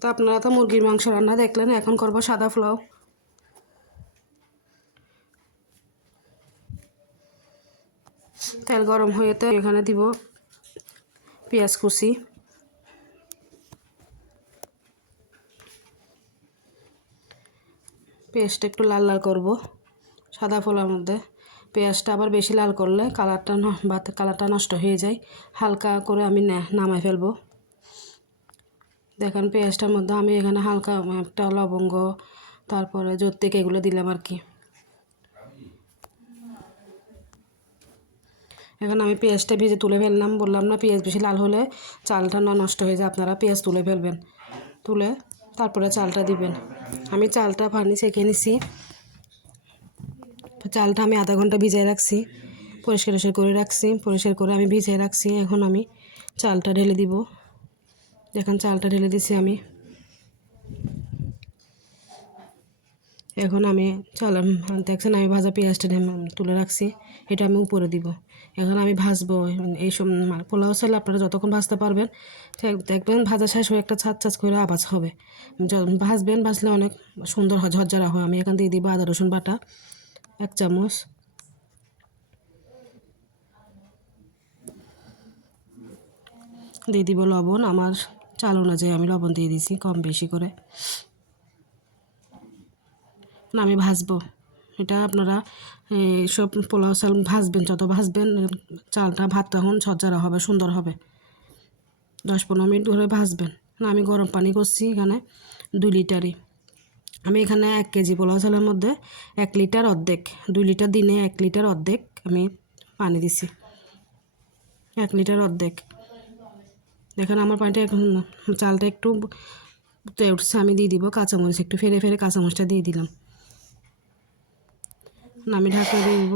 তো আপনারা তো মুরগির মাংস রান্না দেখলেন, এখন করব সাদা পোলাও। তেল গরম হয়েতে এখানে দিব পেঁয়াজ কুচি। পেঁয়াজটা একটু লাল লাল করব সাদা পোলার মধ্যে। পেঁয়াজটা আবার বেশি লাল করলে কালারটা ভাত কালারটা নষ্ট হয়ে যায়। হালকা করে আমি নামাই ফেলব। দেখেন পেঁয়াজটার মধ্যে আমি এখানে হালকা একটা লবঙ্গ, তারপরে জোত্তিক এগুলো দিলাম আর কি। এখন আমি পেঁয়াজটা ভেজে তুলে ফেললাম, বললাম না পেঁয়াজ বেশি লাল হলে চালটা না নষ্ট হয়ে যায়, আপনারা পেঁয়াজ তুলে ফেলবেন। তুলে তারপরে চালটা দিবেন। আমি চালটা পানি ছেঁকে নিছি। চালটা আমি আধা ঘণ্টা ভিজিয়ে রাখছি, পরিষ্কার টরিষ্কার করে রাখছি, পরিষ্কার করে আমি ভিজিয়ে রাখছি, এখন আমি চালটা ঢেলে দিব। দেখেন চালটা ঢেলে দিছি আমি। এখন আমি চাল দেখছেন আমি ভাজা পেঁয়াজটা তুলে রাখছি, এটা আমি উপরে দিব। এখন আমি ভাজবো, এই সব পোলাও চাল আপনারা যতক্ষণ ভাজতে পারবেন দেখবেন ভাজা শেষ হয়ে একটা ছাদ ছাদ করে আবাজ হবে। ভাজবেন, ভাজলে অনেক সুন্দর ঝরঝরা হয়। আমি এখান দিয়ে দিব আদা রসুন বাটা। এক চামচ। দিয়ে দিব লবণ। আমার চাল অনুযায়ী আমি লবণ দিয়ে দিছি কম বেশি করে। না, আমি ভাজবো। এটা আপনারা সব পোলাও চাল ভাজবেন, যত ভাজবেন, চালটা ভাত তখন ঝরঝরা হবে, সুন্দর হবে। দশ পনেরো মিনিট ধরে ভাজবেন। না, আমি গরম পানি করছি এখানে দুই লিটারই। আমি এখানে এক কেজি পোলাও চালের মধ্যে এক লিটার অর্ধেক, দুই লিটার দিনে এক লিটার অর্ধেক আমি পানি দিছি। এক লিটার অর্ধেক। দেখেন আমার পানিটা এখন চালটা একটু উঠে উঠছে, আমি দিয়ে দিব কাঁচামরিচ, একটু ফেরে ফেরে কাঁচামরিচটা দিয়ে দিলাম। আমি ঢাকা দিয়ে দিব।